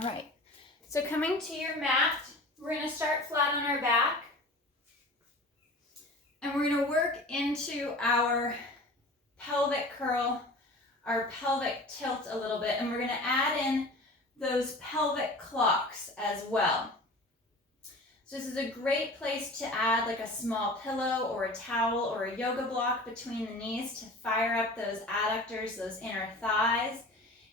All right, so coming to your mat, we're going to start flat on our back. And we're going to work into our pelvic curl, our pelvic tilt a little bit. And we're going to add in those pelvic clocks as well. So this is a great place to add like a small pillow or a towel or a yoga block between the knees to fire up those adductors, those inner thighs.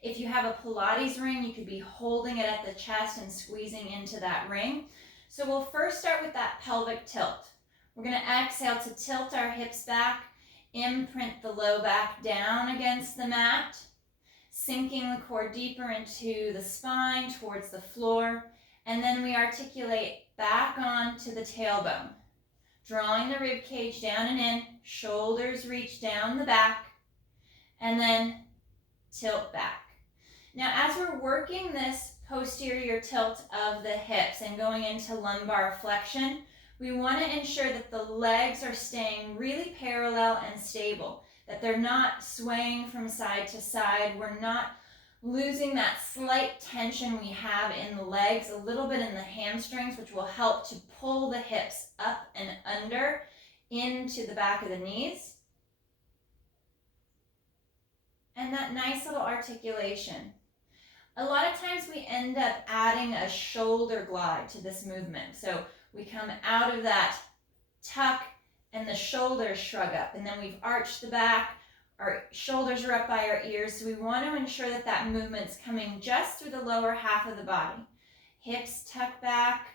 If you have a Pilates ring, you could be holding it at the chest and squeezing into that ring. So we'll first start with that pelvic tilt. We're going to exhale to tilt our hips back, imprint the low back down against the mat, sinking the core deeper into the spine towards the floor, and then we articulate back onto the tailbone, drawing the rib cage down and in, shoulders reach down the back, and then tilt back. Now, as we're working this posterior tilt of the hips and going into lumbar flexion, we want to ensure that the legs are staying really parallel and stable, that they're not swaying from side to side. We're not losing that slight tension we have in the legs, a little bit in the hamstrings, which will help to pull the hips up and under into the back of the knees. And that nice little articulation. A lot of times we end up adding a shoulder glide to this movement. So we come out of that tuck and the shoulders shrug up, and then we've arched the back. Our shoulders are up by our ears, so we want to ensure that that movement's coming just through the lower half of the body. Hips tuck back,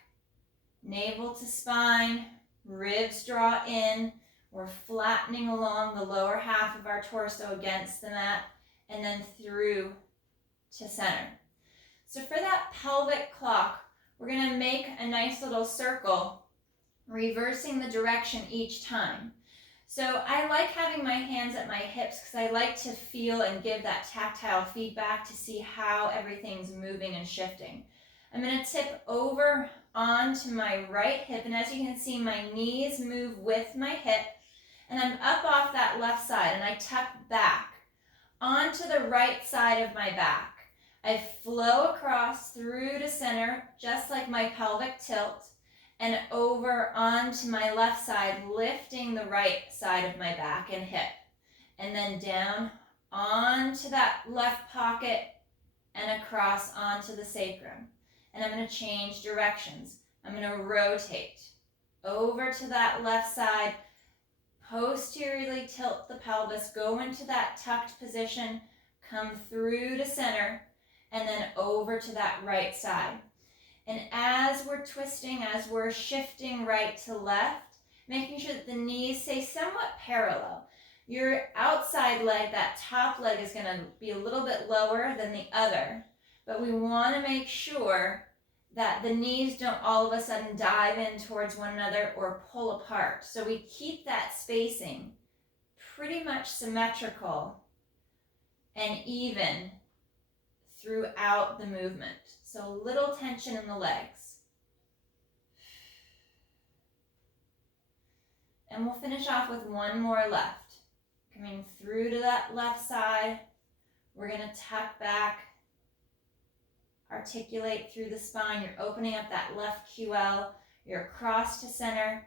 navel to spine, ribs draw in. We're flattening along the lower half of our torso against the mat, and then through to center. So for that pelvic clock, we're going to make a nice little circle, reversing the direction each time. So I like having my hands at my hips because I like to feel and give that tactile feedback to see how everything's moving and shifting. I'm going to tip over onto my right hip, and as you can see, my knees move with my hip, and I'm up off that left side, and I tuck back onto the right side of my back. I flow across through to center, just like my pelvic tilt, and over onto my left side, lifting the right side of my back and hip. And then down onto that left pocket and across onto the sacrum. And I'm going to change directions. I'm going to rotate over to that left side, posteriorly tilt the pelvis, go into that tucked position, come through to center, and then over to that right side. And as we're twisting, as we're shifting right to left, making sure that the knees stay somewhat parallel. Your outside leg, that top leg, is going to be a little bit lower than the other, but we want to make sure that the knees don't all of a sudden dive in towards one another or pull apart. So we keep that spacing pretty much symmetrical and even throughout the movement. So little tension in the legs. And we'll finish off with one more left. Coming through to that left side, we're going to tuck back, articulate through the spine. You're opening up that left QL. You're across to center,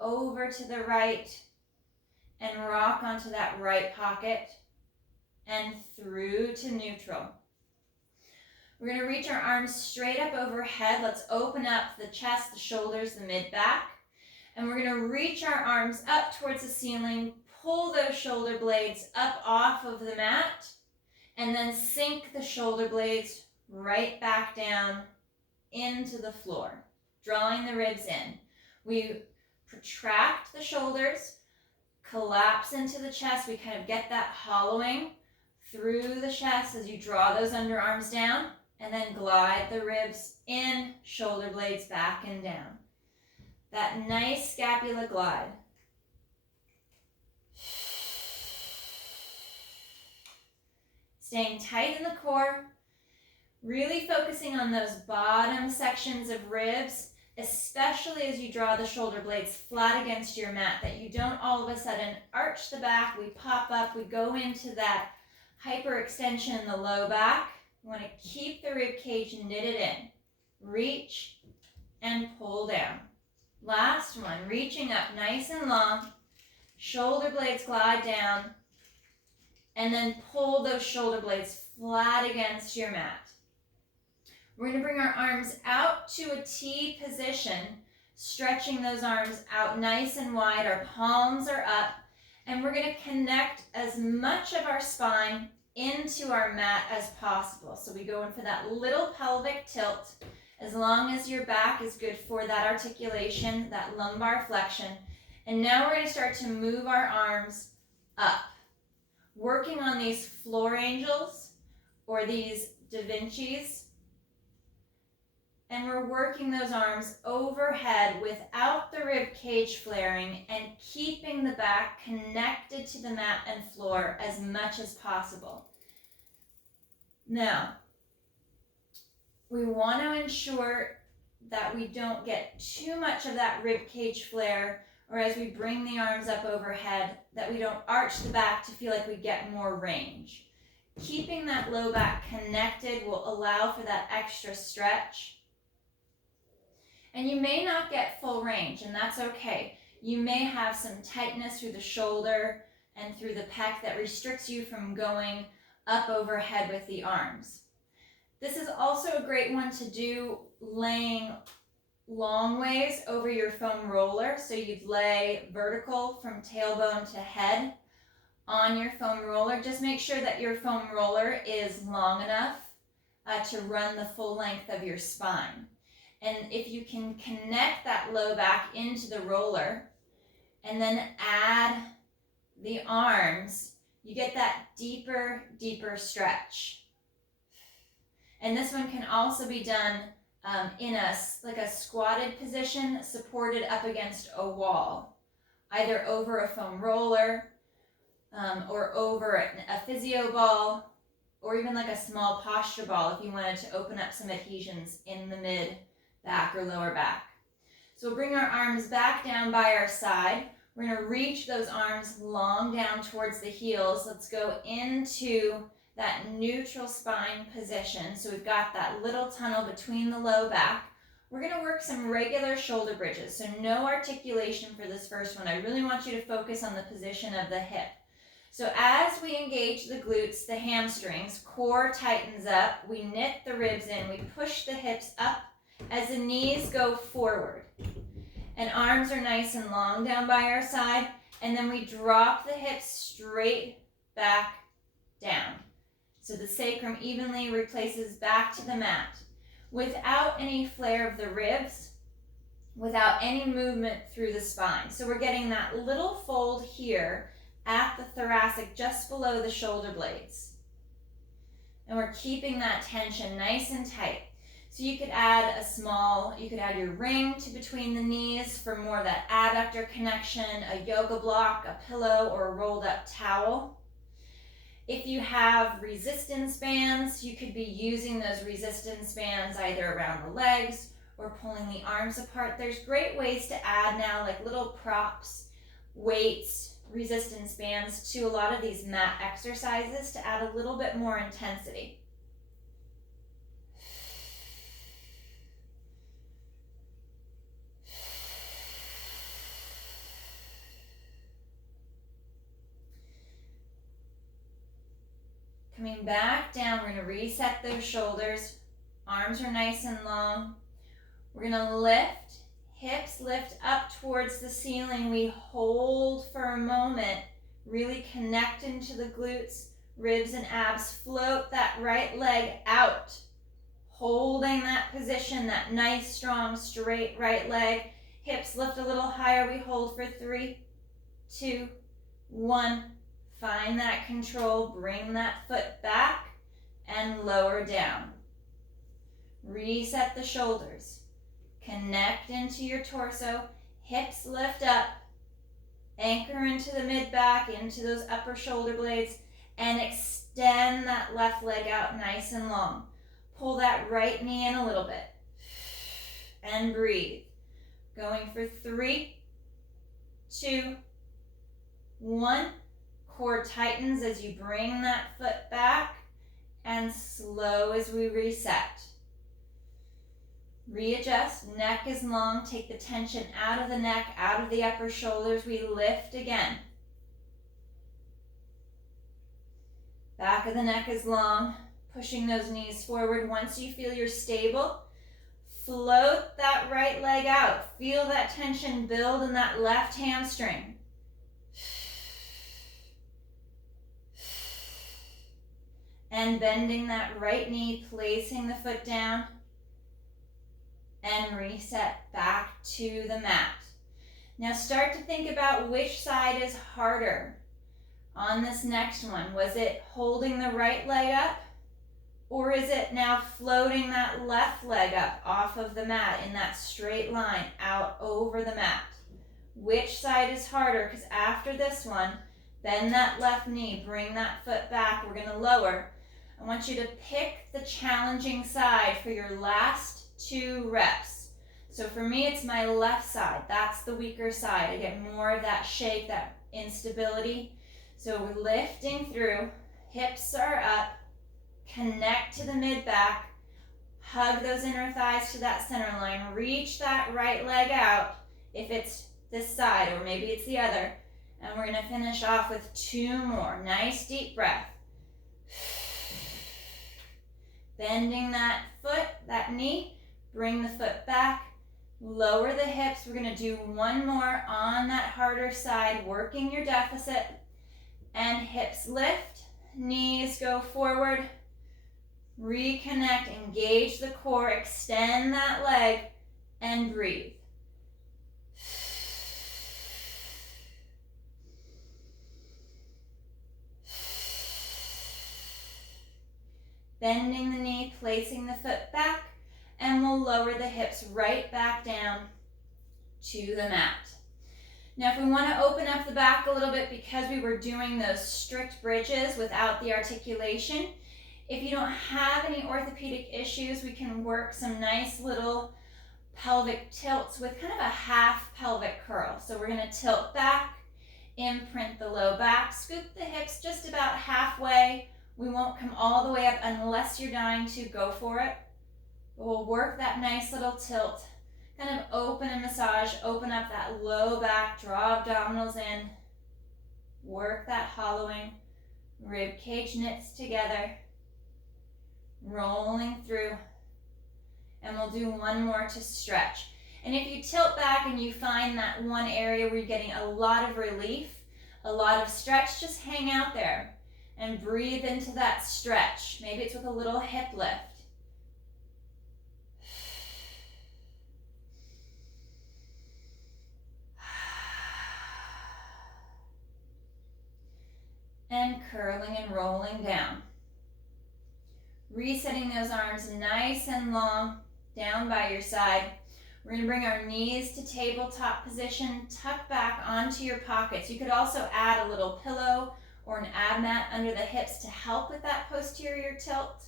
over to the right, and rock onto that right pocket, and through to neutral. We're going to reach our arms straight up overhead. Let's open up the chest, the shoulders, the mid-back. And we're going to reach our arms up towards the ceiling, pull those shoulder blades up off of the mat, and then sink the shoulder blades right back down into the floor, drawing the ribs in. We protract the shoulders, collapse into the chest. We kind of get that hollowing through the chest as you draw those underarms down, and then glide the ribs in, shoulder blades back and down. That nice scapula glide. Staying tight in the core, really focusing on those bottom sections of ribs, especially as you draw the shoulder blades flat against your mat, that you don't all of a sudden arch the back, we pop up, we go into that hyperextension in the low back. You want to keep the rib cage knitted in. Reach and pull down. Last one, reaching up nice and long. Shoulder blades glide down. And then pull those shoulder blades flat against your mat. We're going to bring our arms out to a T position, stretching those arms out nice and wide. Our palms are up. And we're going to connect as much of our spine into our mat as possible. So we go in for that little pelvic tilt, as long as your back is good for that articulation, that lumbar flexion. And now we're going to start to move our arms up, working on these floor angels or these Da Vinci's. And we're working those arms overhead without the rib cage flaring and keeping the back connected to the mat and floor as much as possible. Now, we want to ensure that we don't get too much of that rib cage flare, or as we bring the arms up overhead, that we don't arch the back to feel like we get more range. Keeping that low back connected will allow for that extra stretch. And you may not get full range, and that's okay. You may have some tightness through the shoulder and through the pec that restricts you from going up overhead with the arms. This is also a great one to do laying long ways over your foam roller. So you'd lay vertical from tailbone to head on your foam roller. Just make sure that your foam roller is long enough to run the full length of your spine. And if you can connect that low back into the roller and then add the arms, you get that deeper, deeper stretch. And this one can also be done in a squatted position, supported up against a wall, either over a foam roller or over a physio ball, or even like a small posture ball if you wanted to open up some adhesions in the mid back or lower back. So we'll bring our arms back down by our side. We're going to reach those arms long down towards the heels. Let's go into that neutral spine position. So we've got that little tunnel between the low back. We're going to work some regular shoulder bridges. So no articulation for this first one. I really want you to focus on the position of the hip. So as we engage the glutes, the hamstrings, core tightens up. We knit the ribs in. We push the hips up as the knees go forward. And arms are nice and long down by our side. And then we drop the hips straight back down. So the sacrum evenly replaces back to the mat without any flare of the ribs, without any movement through the spine. So we're getting that little fold here at the thoracic, just below the shoulder blades. And we're keeping that tension nice and tight. So you could add your ring to between the knees for more of that adductor connection, a yoga block, a pillow, or a rolled up towel. If you have resistance bands, you could be using those resistance bands either around the legs or pulling the arms apart. There's great ways to add now, like little props, weights, resistance bands to a lot of these mat exercises to add a little bit more intensity. Coming back down, we're going to reset those shoulders. Arms are nice and long. We're going to lift, hips lift up towards the ceiling. We hold for a moment, really connect into the glutes, ribs and abs. Float that right leg out, holding that position, that nice, strong, straight right leg. Hips lift a little higher. We hold for 3, 2, 1. Find that control, bring that foot back and lower down. Reset the shoulders. Connect into your torso, hips lift up, anchor into the mid-back, into those upper shoulder blades, and extend that left leg out nice and long. Pull that right knee in a little bit and breathe. Going for 3, 2, 1. Core tightens as you bring that foot back and slow as we reset. Readjust, neck is long, take the tension out of the neck, out of the upper shoulders. We lift again. Back of the neck is long, pushing those knees forward. Once you feel you're stable, float that right leg out. Feel that tension build in that left hamstring. And bending that right knee, placing the foot down, and reset back to the mat. Now start to think about which side is harder on this next one. Was it holding the right leg up? Or is it now floating that left leg up off of the mat in that straight line out over the mat? Which side is harder? Because after this one, bend that left knee, bring that foot back. We're going to lower. I want you to pick the challenging side for your last 2 reps. So for me, it's my left side. That's the weaker side. I get more of that shake, that instability. So we're lifting through, hips are up, connect to the mid-back, hug those inner thighs to that center line, reach that right leg out if it's this side or maybe it's the other. And we're going to finish off with 2 more. Nice deep breath. Bending that foot, that knee, bring the foot back, lower the hips. We're going to do 1 more on that harder side, working your deficit. And hips lift, knees go forward, reconnect, engage the core, extend that leg, and breathe. Bending the knee, placing the foot back, and we'll lower the hips right back down to the mat. Now, if we want to open up the back a little bit because we were doing those strict bridges without the articulation, if you don't have any orthopedic issues, we can work some nice little pelvic tilts with kind of a half pelvic curl. So we're going to tilt back, imprint the low back, scoop the hips just about halfway. We won't come all the way up unless you're dying to. Go for it. We'll work that nice little tilt. Kind of open and massage, open up that low back, draw abdominals in. Work that hollowing. Rib cage knits together. Rolling through. And we'll do 1 more to stretch. And if you tilt back and you find that one area where you're getting a lot of relief, a lot of stretch, just hang out there and breathe into that stretch. Maybe it's with a little hip lift. And curling and rolling down. Resetting those arms nice and long down by your side. We're going to bring our knees to tabletop position, tuck back onto your pockets. You could also add a little pillow or an ab mat under the hips to help with that posterior tilt.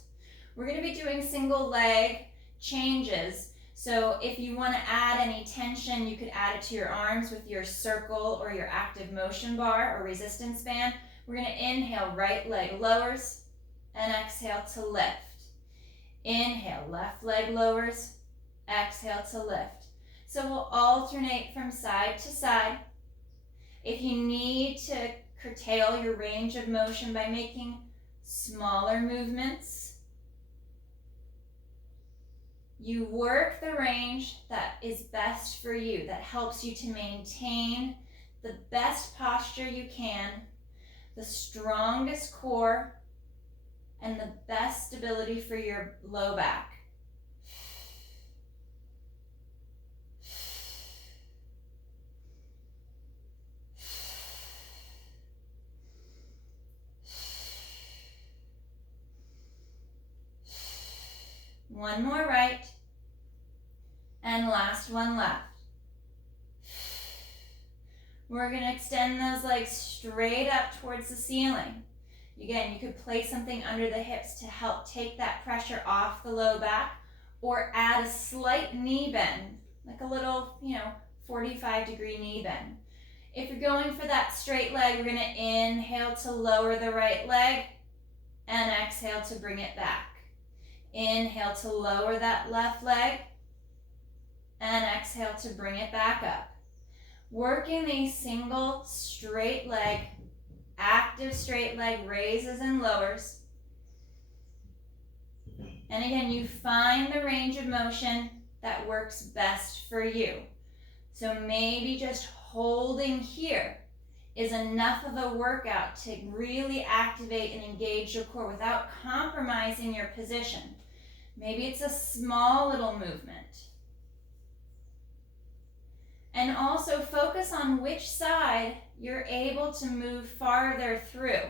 We're going to be doing single leg changes. So if you want to add any tension, you could add it to your arms with your circle or your active motion bar or resistance band. We're going to inhale, right leg lowers, and exhale to lift. Inhale, left leg lowers, exhale to lift. So we'll alternate from side to side. If you need to curtail your range of motion by making smaller movements, you work the range that is best for you, that helps you to maintain the best posture you can, the strongest core, and the best stability for your low back. One more right, and last one left. We're going to extend those legs straight up towards the ceiling. Again, you could place something under the hips to help take that pressure off the low back, or add a slight knee bend, like a little, 45-degree knee bend. If you're going for that straight leg, we're going to inhale to lower the right leg, and exhale to bring it back. Inhale to lower that left leg, and exhale to bring it back up. Working these single straight leg, active straight leg raises and lowers. And again, you find the range of motion that works best for you. So maybe just holding here is enough of a workout to really activate and engage your core without compromising your position. Maybe it's a small little movement. And also focus on which side you're able to move farther through.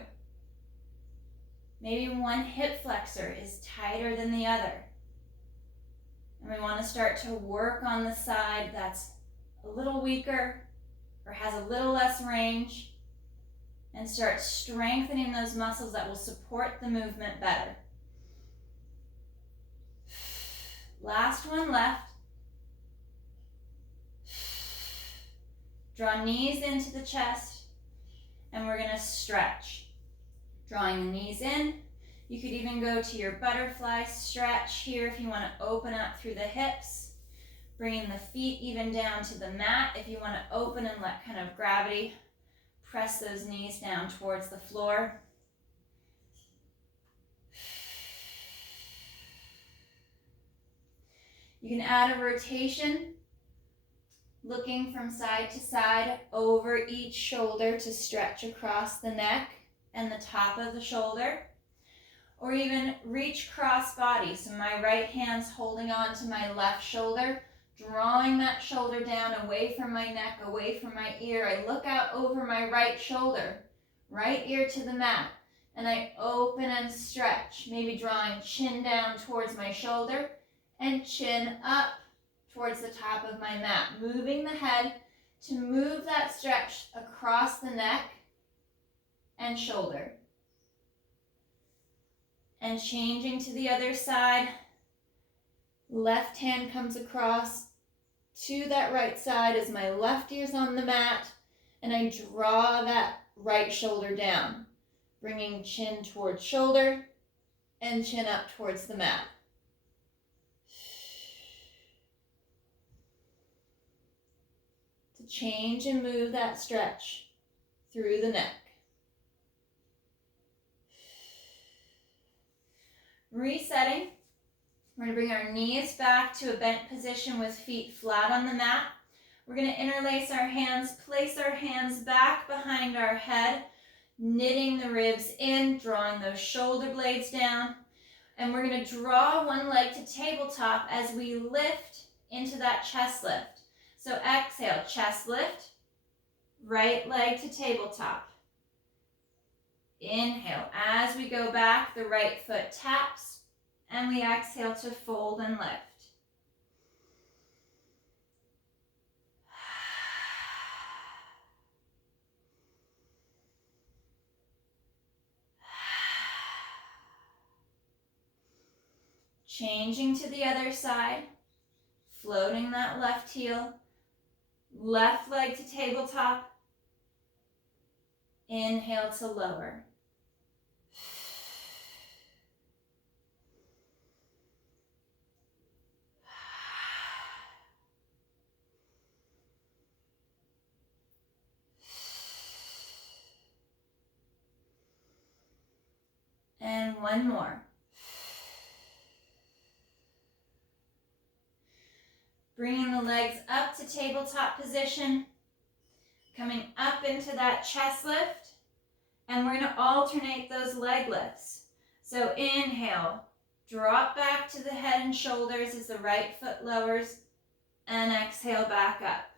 Maybe one hip flexor is tighter than the other. And we want to start to work on the side that's a little weaker or has a little less range, and start strengthening those muscles that will support the movement better. Last one left. Draw knees into the chest, and we're going to stretch. Drawing the knees in. You could even go to your butterfly stretch here if you want to open up through the hips. Bringing the feet even down to the mat if you want to open and let kind of gravity press those knees down towards the floor. You can add a rotation, looking from side to side over each shoulder to stretch across the neck and the top of the shoulder. Or even reach cross body. So my right hand's holding on to my left shoulder, drawing that shoulder down away from my neck, away from my ear. I look out over my right shoulder, right ear to the mat, and I open and stretch, maybe drawing chin down towards my shoulder and chin up towards the top of my mat, moving the head to move that stretch across the neck and shoulder. And changing to the other side, left hand comes across to that right side as my left ear's on the mat, and I draw that right shoulder down, bringing chin towards shoulder and chin up towards the mat. To change and move that stretch through the neck. Resetting. We're going to bring our knees back to a bent position with feet flat on the mat. We're going to interlace our hands, place our hands back behind our head, knitting the ribs in, drawing those shoulder blades down. And we're going to draw one leg to tabletop as we lift into that chest lift. So exhale, chest lift, right leg to tabletop. Inhale, as we go back, the right foot taps, and we exhale to fold and lift. Changing to the other side, floating that left heel, left leg to tabletop. Inhale to lower. And one more. Bringing the legs up to tabletop position, coming up into that chest lift, and we're going to alternate those leg lifts. So inhale, drop back to the head and shoulders as the right foot lowers, and exhale back up.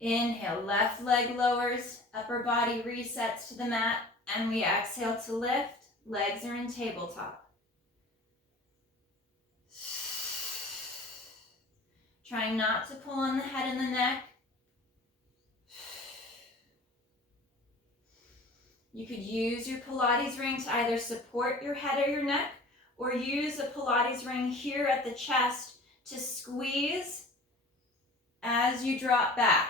Inhale, left leg lowers, upper body resets to the mat, and we exhale to lift, legs are in tabletop. Trying not to pull on the head and the neck. You could use your Pilates ring to either support your head or your neck, or use a Pilates ring here at the chest to squeeze as you drop back.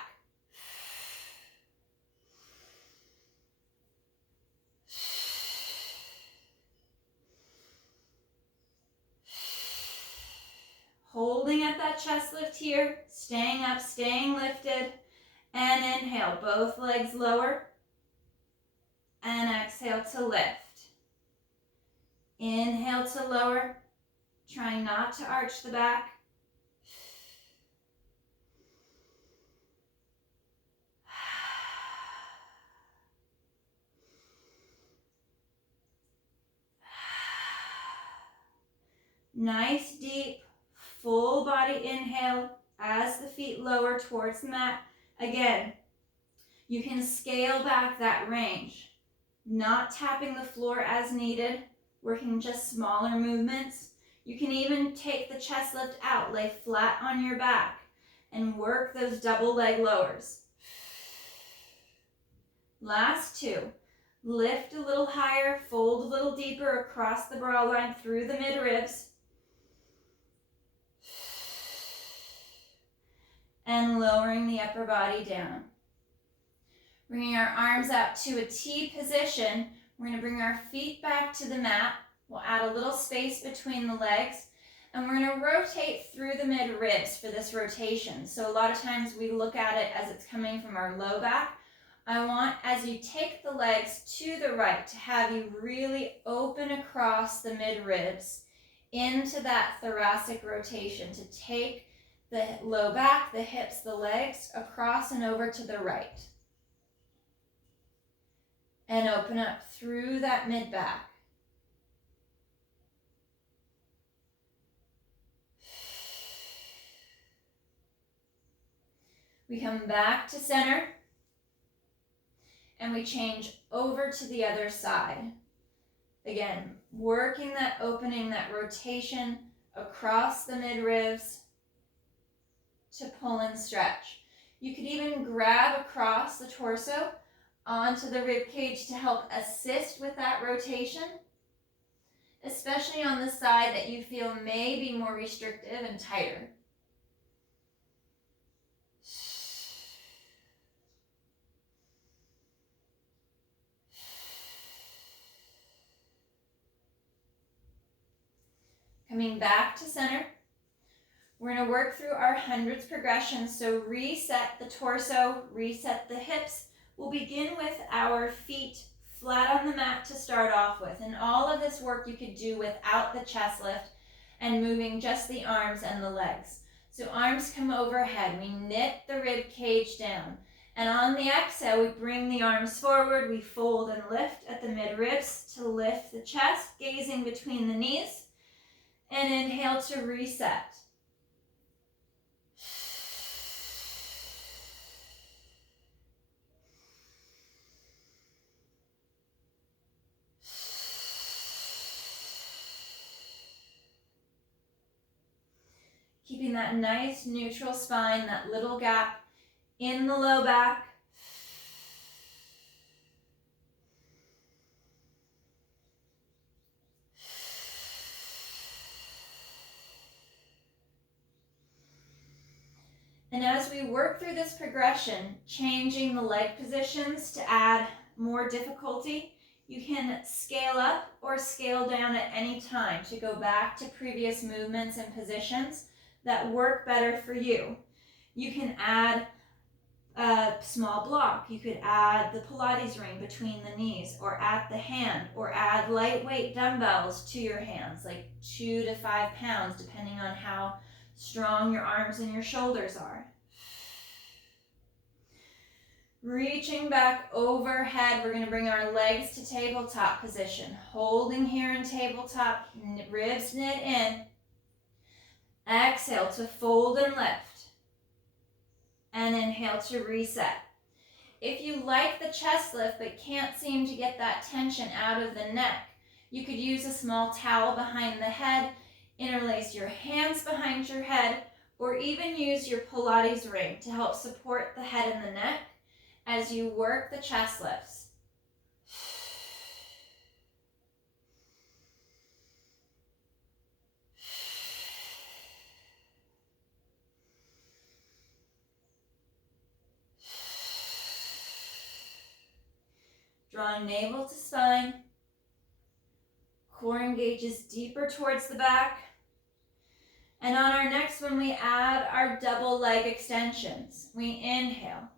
Holding at that chest lift here, staying up, staying lifted. And inhale, both legs lower. And exhale to lift. Inhale to lower, trying not to arch the back. Nice deep, full body inhale as the feet lower towards the mat. Again, you can scale back that range, not tapping the floor as needed, working just smaller movements. You can even take the chest lift out, lay flat on your back, and work those double leg lowers. Last two. Lift a little higher, fold a little deeper across the brow line through the mid-ribs. And lowering the upper body down. Bringing our arms out to a T position. We're going to bring our feet back to the mat. We'll add a little space between the legs. And we're going to rotate through the mid-ribs for this rotation. So a lot of times we look at it as it's coming from our low back. I want, as you take the legs to the right, to have you really open across the mid-ribs into that thoracic rotation, to take the low back, the hips, the legs, across and over to the right. And open up through that mid-back. We come back to center. And we change over to the other side. Again, working that opening, that rotation across the mid-ribs to pull and stretch. You could even grab across the torso onto the rib cage to help assist with that rotation, especially on the side that you feel may be more restrictive and tighter. Coming back to center, we're going to work through our hundreds progression. So reset the torso, reset the hips. We'll begin with our feet flat on the mat to start off with. And all of this work you could do without the chest lift and moving just the arms and the legs. So arms come overhead. We knit the rib cage down. And on the exhale, we bring the arms forward. We fold and lift at the mid-ribs to lift the chest, gazing between the knees. And inhale to reset. Keeping that nice neutral spine, that little gap in the low back. And as we work through this progression, changing the leg positions to add more difficulty, you can scale up or scale down at any time to go back to previous movements and positions that work better for you. You can add a small block. You could add the Pilates ring between the knees, or at the hand, or add lightweight dumbbells to your hands, like 2 to 5 pounds, depending on how strong your arms and your shoulders are. Reaching back overhead, we're going to bring our legs to tabletop position. Holding here in tabletop, ribs knit in. Exhale to fold and lift. And inhale to reset. If you like the chest lift but can't seem to get that tension out of the neck, you could use a small towel behind the head, interlace your hands behind your head, or even use your Pilates ring to help support the head and the neck as you work the chest lifts. Drawing navel to spine, core engages deeper towards the back, And on our next one, we add our double leg extensions. We inhale,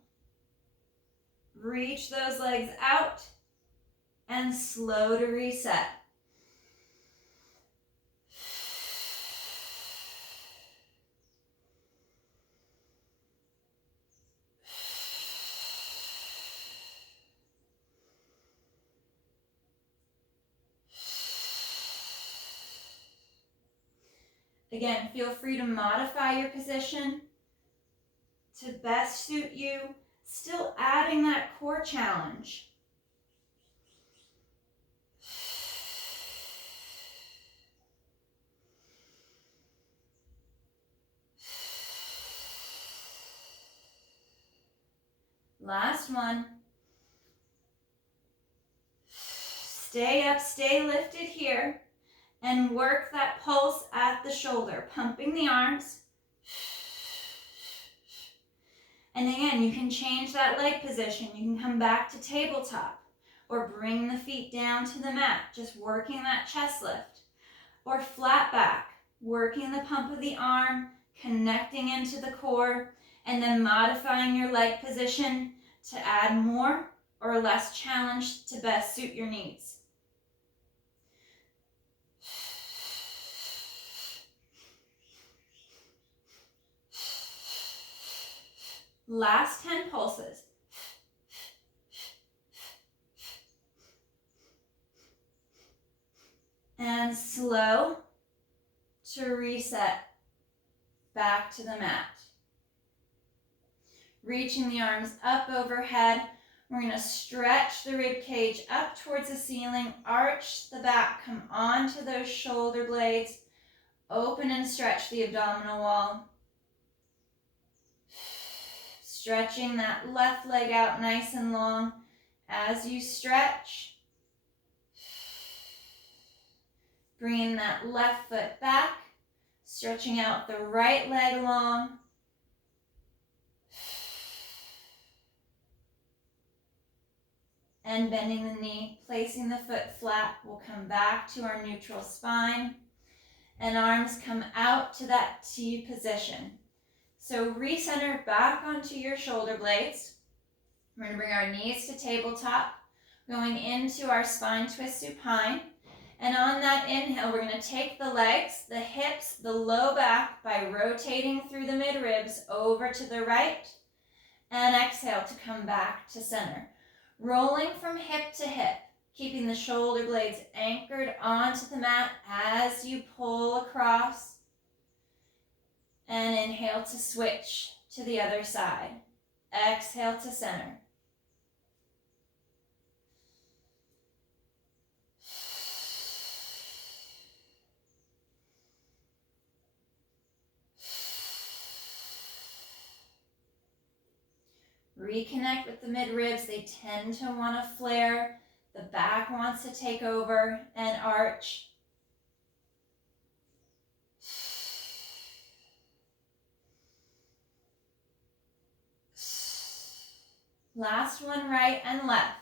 reach those legs out, and slow to reset. Again, feel free to modify your position to best suit you, still adding that core challenge. Last one. Stay up, stay lifted here, and work that pulse at the shoulder, pumping the arms. And again, you can change that leg position. You can come back to tabletop or bring the feet down to the mat, just working that chest lift. Or flat back, working the pump of the arm, connecting into the core, and then modifying your leg position to add more or less challenge to best suit your needs. Last 10 pulses. And slow to reset back to the mat. Reaching the arms up overhead. We're going to stretch the rib cage up towards the ceiling, arch the back, come onto those shoulder blades, open and stretch the abdominal wall. Stretching that left leg out nice and long as you stretch. Bringing that left foot back, stretching out the right leg long. And bending the knee, placing the foot flat. We'll come back to our neutral spine. And arms come out to that T position. So recenter back onto your shoulder blades. We're going to bring our knees to tabletop, going into our spine twist supine. And on that inhale, we're going to take the legs, the hips, the low back by rotating through the midribs over to the right. And exhale to come back to center. Rolling from hip to hip, keeping the shoulder blades anchored onto the mat as you pull across. And inhale to switch to the other side. Exhale to center. Reconnect with the midribs. They tend to want to flare. The back wants to take over and arch. Last one, right and left.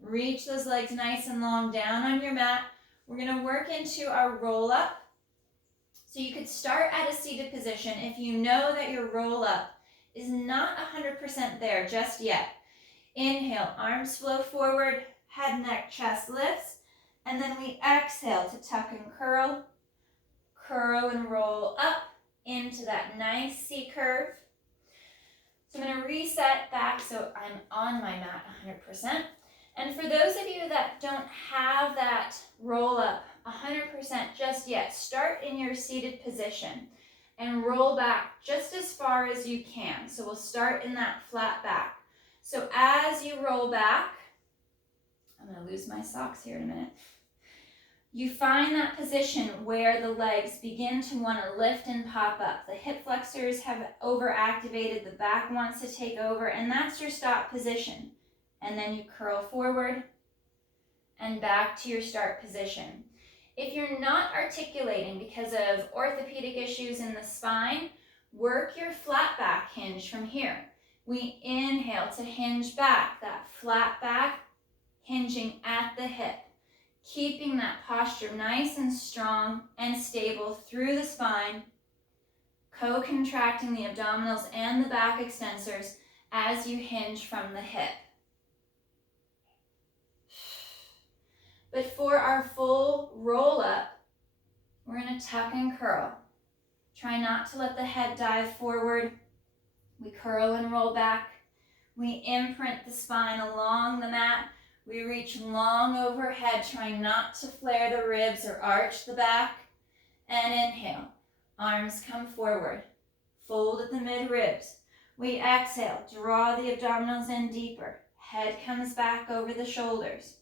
Reach those legs nice and long down on your mat. We're going to work into our roll up. So you could start at a seated position if you know that your roll up is not 100% there just yet. Inhale, arms flow forward, head, neck, chest lifts, and then we exhale to tuck and curl and roll up into that nice C curve. So I'm going to reset back so I'm on my mat 100%. And for those of you that don't have that roll up 100% just yet, start in your seated position and roll back just as far as you can. So we'll start in that flat back. So as you roll back, I'm going to lose my socks here in a minute. You find that position where the legs begin to want to lift and pop up. The hip flexors have overactivated, the back wants to take over, and that's your stop position. And then you curl forward and back to your start position. If you're not articulating because of orthopedic issues in the spine, work your flat back hinge from here. We inhale to hinge back, that flat back, hinging at the hip, keeping that posture nice and strong and stable through the spine, co-contracting the abdominals and the back extensors as you hinge from the hip. But for our full roll up, we're going to tuck and curl. Try not to let the head dive forward. We curl and roll back. We imprint the spine along the mat. We reach long overhead, trying not to flare the ribs or arch the back. And inhale, arms come forward. Fold at the mid-ribs. We exhale, draw the abdominals in deeper. Head comes back over the shoulders.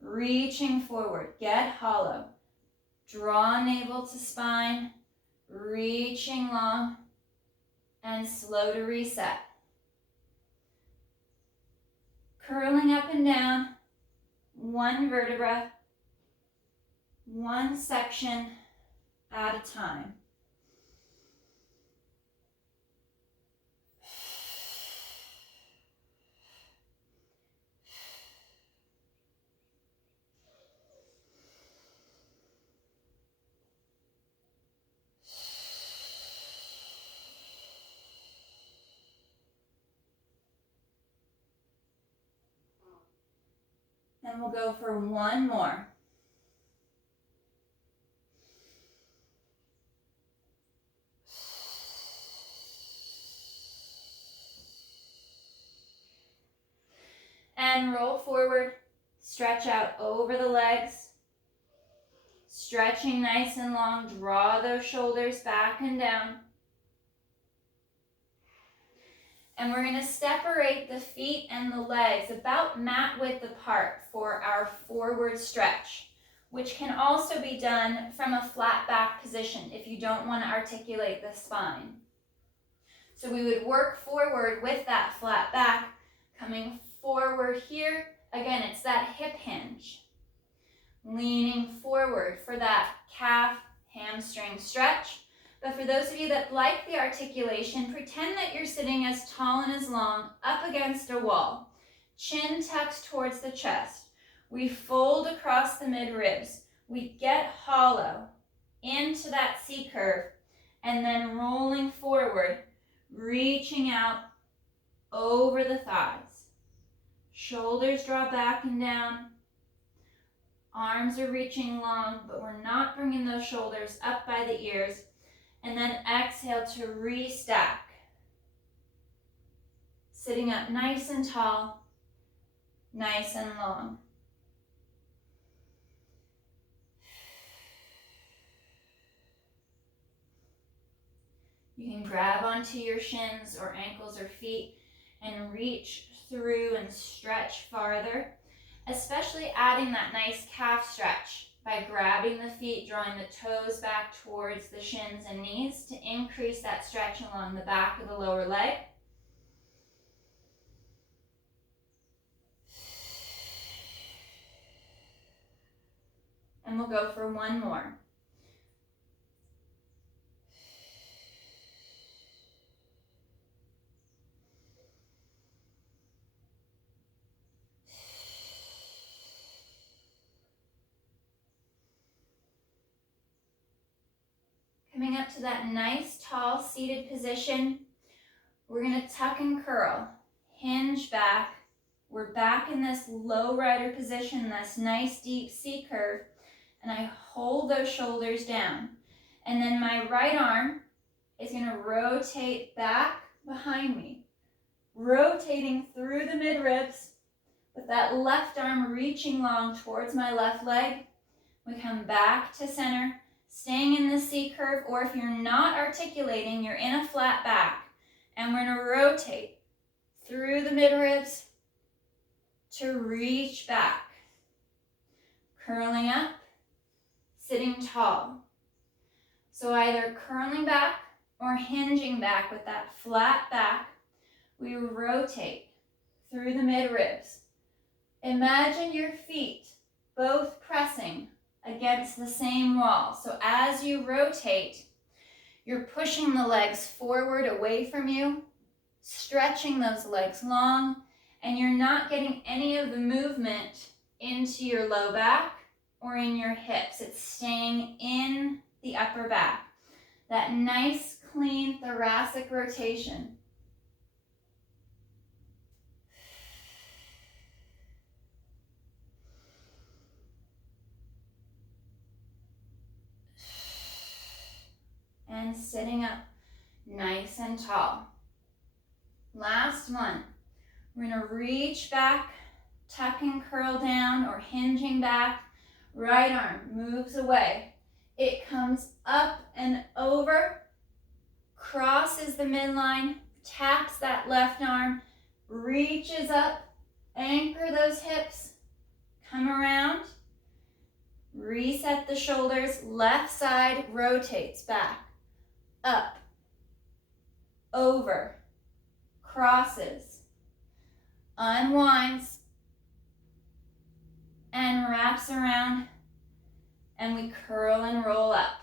Reaching forward, get hollow. Draw navel to spine, reaching long, and slow to reset. Curling up and down, one vertebra, one section at a time. And we'll go for one more. And roll forward, stretch out over the legs. Stretching nice and long, draw those shoulders back and down. And we're going to separate the feet and the legs about mat width apart for our forward stretch, which can also be done from a flat back position if you don't want to articulate the spine. So we would work forward with that flat back, coming forward here. Again, it's that hip hinge. Leaning forward for that calf, hamstring stretch. But for those of you that like the articulation, pretend that you're sitting as tall and as long up against a wall. Chin tucks towards the chest. We fold across the mid-ribs. We get hollow into that C curve and then rolling forward, reaching out over the thighs. Shoulders draw back and down. Arms are reaching long, but we're not bringing those shoulders up by the ears. And then exhale to restack. Sitting up nice and tall, nice and long. You can grab onto your shins or ankles or feet and reach through and stretch farther, especially adding that nice calf stretch by grabbing the feet, drawing the toes back towards the shins and knees to increase that stretch along the back of the lower leg. And we'll go for one more. Coming up to that nice, tall, seated position, we're going to tuck and curl, hinge back. We're back in this low rider position, this nice, deep C curve, and I hold those shoulders down. And then my right arm is going to rotate back behind me, rotating through the mid-ribs, with that left arm reaching long towards my left leg. We come back to center, staying in the C curve, or if you're not articulating, you're in a flat back. And we're going to rotate through the mid-ribs to reach back. Curling up, sitting tall. So either curling back or hinging back with that flat back, we rotate through the mid-ribs. Imagine your feet both pressing against the same wall. So as you rotate, you're pushing the legs forward away from you stretching those legs long, and you're not getting any of the movement into your low back or in your hips. It's staying in the upper back. That nice, clean thoracic rotation. And sitting up nice and tall. Last one. We're going to reach back, tuck and curl down or hinging back. Right arm moves away. It comes up and over, crosses the midline, taps that left arm, reaches up, anchor those hips, come around, reset the shoulders, left side rotates back, up, over, crosses, unwinds, and wraps around, and we curl and roll up.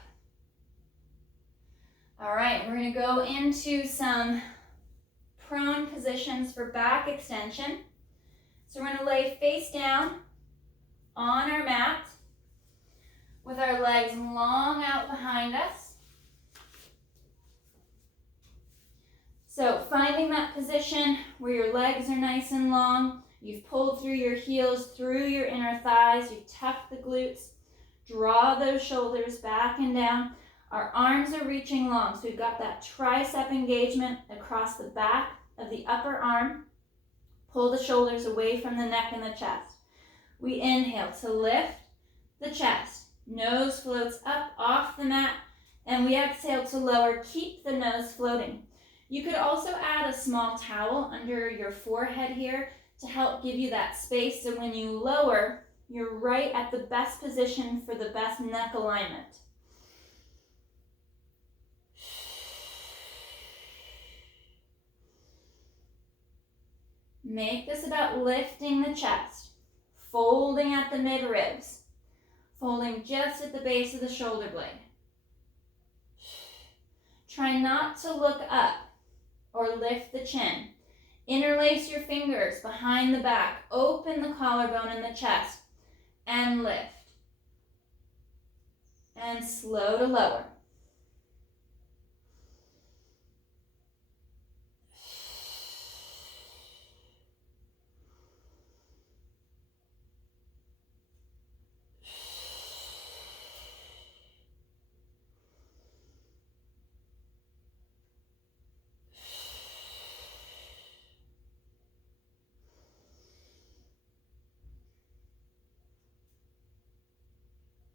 All right, we're going to go into some prone positions for back extension. So we're going to lay face down on our mat with our legs long out behind us. So finding that position where your legs are nice and long, you've pulled through your heels, through your inner thighs, you've tucked the glutes, draw those shoulders back and down. Our arms are reaching long, so we've got that tricep engagement across the back of the upper arm. Pull the shoulders away from the neck and the chest. We inhale to lift the chest. Nose floats up off the mat, and we exhale to lower. Keep the nose floating. You could also add a small towel under your forehead here to help give you that space, so when you lower, you're right at the best position for the best neck alignment. Make this about lifting the chest, folding at the mid-ribs, folding just at the base of the shoulder blade. Try not to look up or lift the chin. Interlace your fingers behind the back, open the collarbone and the chest, and lift. And slow to lower.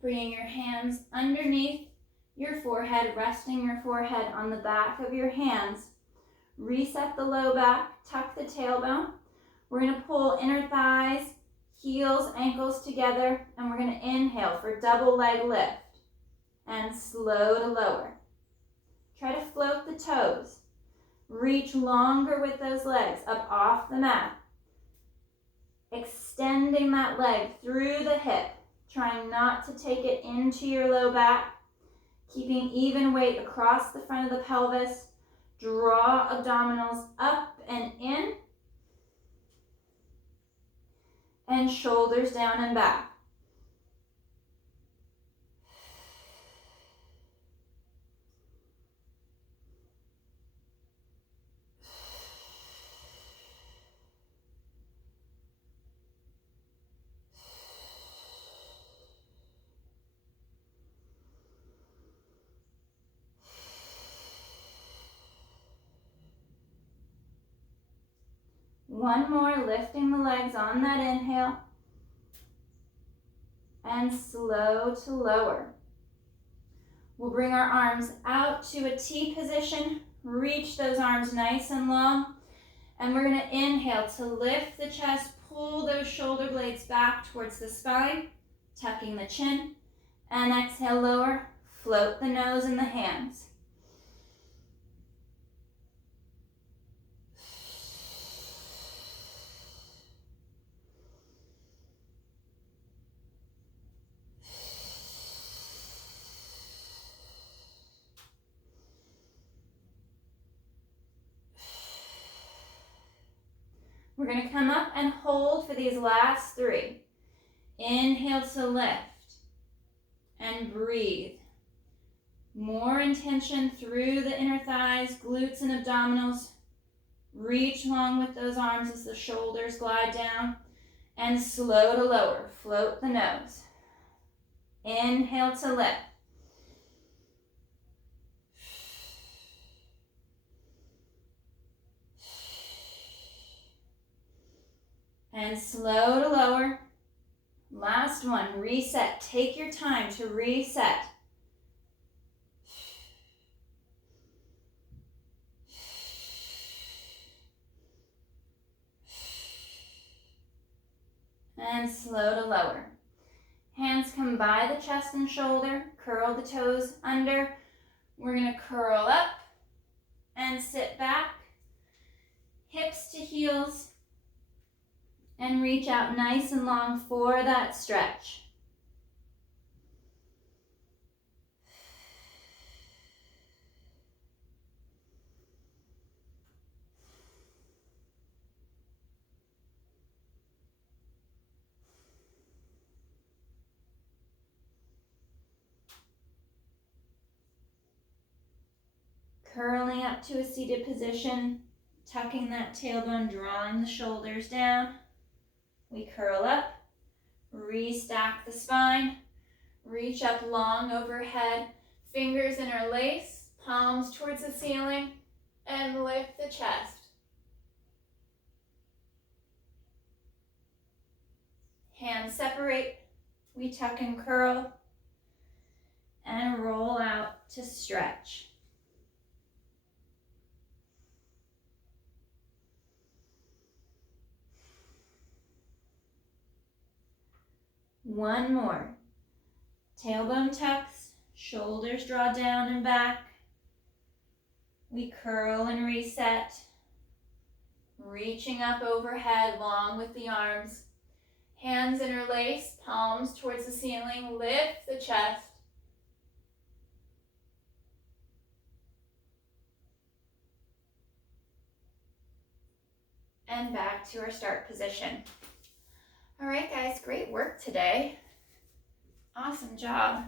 Bringing your hands underneath your forehead, resting your forehead on the back of your hands. Reset the low back, tuck the tailbone. We're going to pull inner thighs, heels, ankles together, and we're going to inhale for double leg lift and slow to lower. Try to float the toes. Reach longer with those legs up off the mat. Extending that leg through the hip. Trying not to take it into your low back. Keeping even weight across the front of the pelvis. Draw abdominals up and in. And shoulders down and back. One more, lifting the legs on that inhale. And slow to lower. We'll bring our arms out to a T position. Reach those arms nice and long. And we're going to inhale to lift the chest, pull those shoulder blades back towards the spine, tucking the chin. And exhale, lower, float the nose and the hands. We're going to come up and hold for these last 3. Inhale to lift and breathe. More intention through the inner thighs, glutes and abdominals. Reach long with those arms as the shoulders glide down. And slow to lower, float the nose. Inhale to lift. And slow to lower. Last one, reset. Take your time to reset. And slow to lower. Hands come by the chest and shoulder. Curl the toes under. We're going to curl up and sit back. Hips to heels. And reach out nice and long for that stretch. Curling up to a seated position, tucking that tailbone, drawing the shoulders down. We curl up, restack the spine, reach up long overhead, fingers interlace, palms towards the ceiling, and lift the chest. Hands separate, we tuck and curl, and roll out to stretch. One more. Tailbone tucks, shoulders draw down and back. We curl and reset. Reaching up overhead, long with the arms. Hands interlace, palms towards the ceiling. Lift the chest. And back to our start position. All right, guys, great work today. Awesome job.